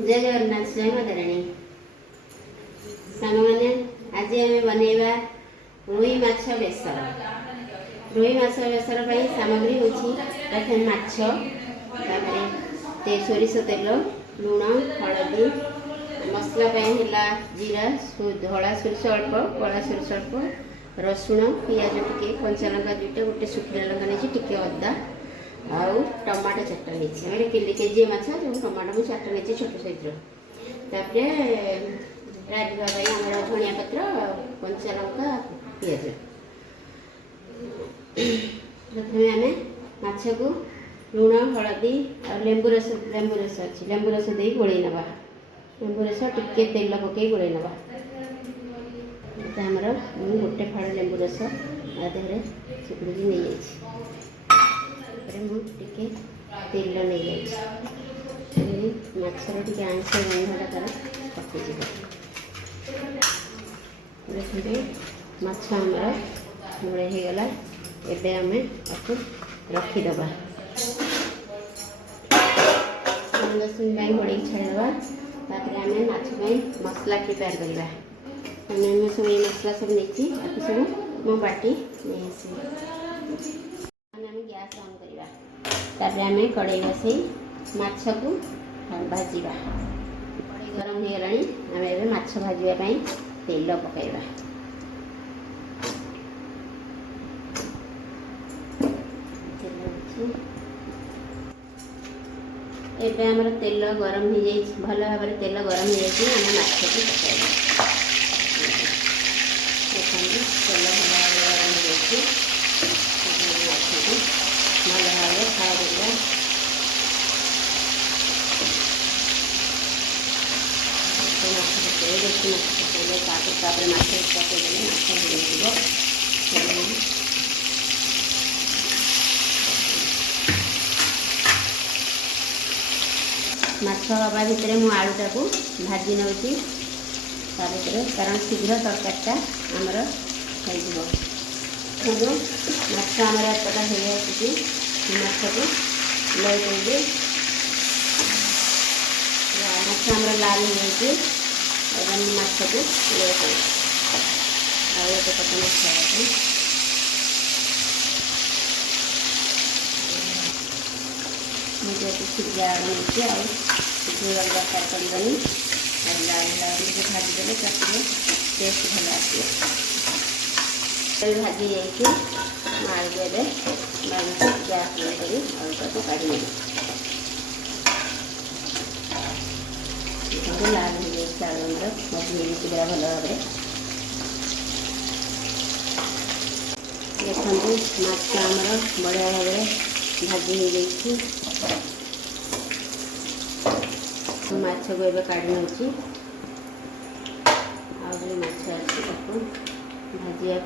जय जगन्नाथ जय माता रानी सांग मैंने आज आम बनवा रुई माछ बेसर। रुई माछ बेसर सामग्री हूँ प्रथम माछ सोरिष तेल लुण हलदी मसला है जीरा धला सोरिष अल्प कला सोरिष अल्प रसुण पियाज टिके कंचा लंका दुईटा गोटे सुखिला लंका नहीं टिके अदा आउ टमाटो चार्टा नहीं किले केजी माछ टमाटो मुझे चार्टा नहीं छोट साइज रांधा आम धनिया पत्र कंचा लंका पियाज प्रथम आम माछ को लुण हलदी और लेंबू रस अच्छी लेंबू रस दे गोल नवा लेंबू रस टिके तेल पकई गोल नवा आमर गोटे फाड़ लेंबू रस आधे चिपुड़ी नहीं जाइए मुझे तेल नहीं जाइए मछर टे आंश गंधा तार पकईज देखिए माछ आमर जोड़े होगला एबे आम आपको रखीदबा 10 मिनट घोड़े छाड़वा आम माछ मसला प्रिपेयर करवा सब ये मसला सब नहीं सब मो बाटी नहीं आस गैस ऑन करवा तापर आम कड़े बसई माछ को भाजवा कड़े गरम हो गलानी आम ए माछ भाजवाई तेल पकईवा एबे हमर तेल गरम हो जाई भल भाव तेल गरम हो जाई आम माछ को पकईवा देखिए तेल भल भाव गरम हो जाई भल भाव खाई देगा देखिए तापर माछ पकईदेले माछ हवा भितर मु आलूटा को भाजी नौची भर कारण शीघ्र तरकारीटा आमर हो माछ आमर एतटा हो आसी माछ को लय देंगे माछ आमर लाल हो जाए माछ को लय आगे पकड़ खाया मुझे सीधा नहीं आउ सीधा दरकार पड़ोनी लाल लाल भाजीदे चटनी टेस्ट भल आस भाजी जाइए आलू गैस बंद कर आलू को काढ़ी लाल हो जाए आलू भाजी पूरा भल भाव देखो माछ आमर बढ़िया भाव भाजी हो जाइए माछ को एबे काढ़ी नौची आगे माछ अच्छी भाजिया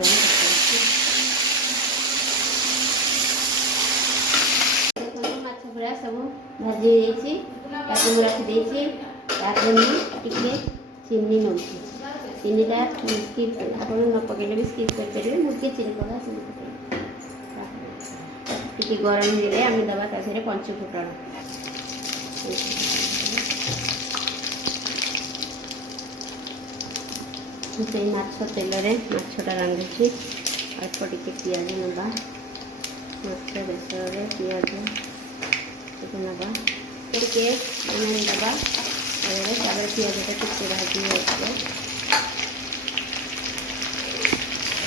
माछ पूरा सब भाजी हो जाइए रखीदे टे चीनी नौची चीनीटा स्किप आप न पकड़े भी स्किप करेंगे मुझे चीनी पका टी गरम हो आम दबा तार पंच फुटण से माछ तेल माछटा रांधुची अल्प टिके पियाज नवा माछ बेसर पियाज नवा टे दबा पियाजटा टिके भाजी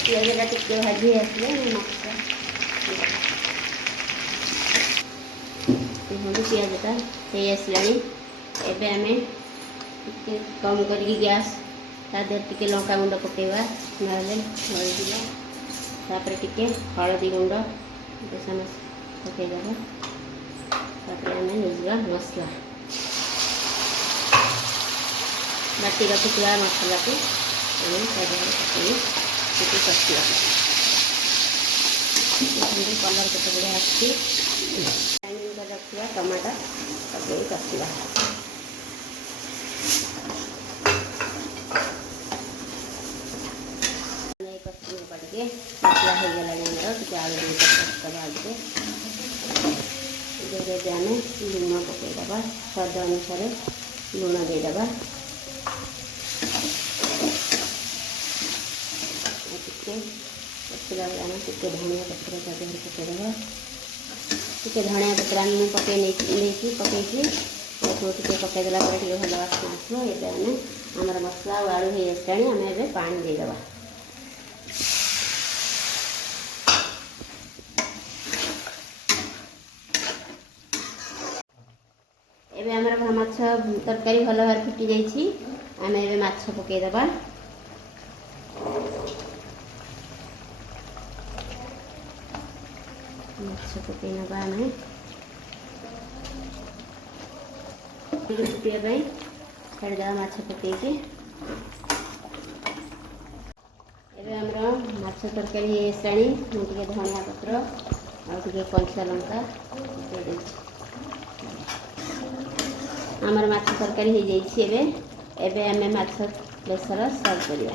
पियाजटा टिके भाजी आसले मसला देखो पियाजटा हो आसला एबे आम कम करके गैस तादेह टिके लंका गुंड पकेवा ना गलजीवा टिके हलदी गुंड बेसन पकईदेवा आम निजा मसला बाटी रखुवा मसला को आम पकई कषा कलर केते बढ़िया आसी रखा टमाटो पकई कषा मसला हो गला टे आलू भाजते आम लुण पकईदबा स्वाद अनुसार लुण देदेबा टे आम टे धनिया पत्र व्यवहार पकईदेवा टे धनिया पत्र आम पकई पकईकी टे पकईदेला टे भल बास्ना आसो ये आमर मसला और आलू हो आसानी आम ए पानी देदेबा एबे आमर माछ तरकारी भल भाव फुटी जाइए आम ए माछ पकईदेबा माछ पकई नवा आम फुटापी छाड़देवा माछ पकईकी एबे आमर माछ तरकारी हो आसानी मुझे धनिया पत्र आगे कंचा लंका पकई आमर माछ तरकारी हो जाइए एबे आम माछ बेसर सर्व करिया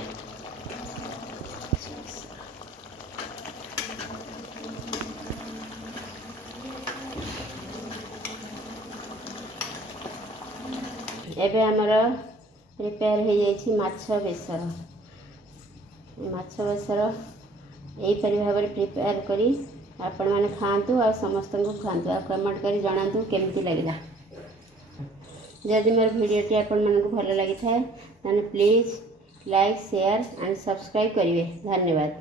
एबे आमर प्रिपेयर हो जाइए माछ बेसर माछ बेसर यहीपरि भाव में प्रिपेयर करी आपण मैंने खातु आ समस्त को खातु आ कमेंट कर जनातु केमती लगे जदि मोर भिडियोटी आपण मानक भल लगी था please like share and subscribe करेंगे। धन्यवाद।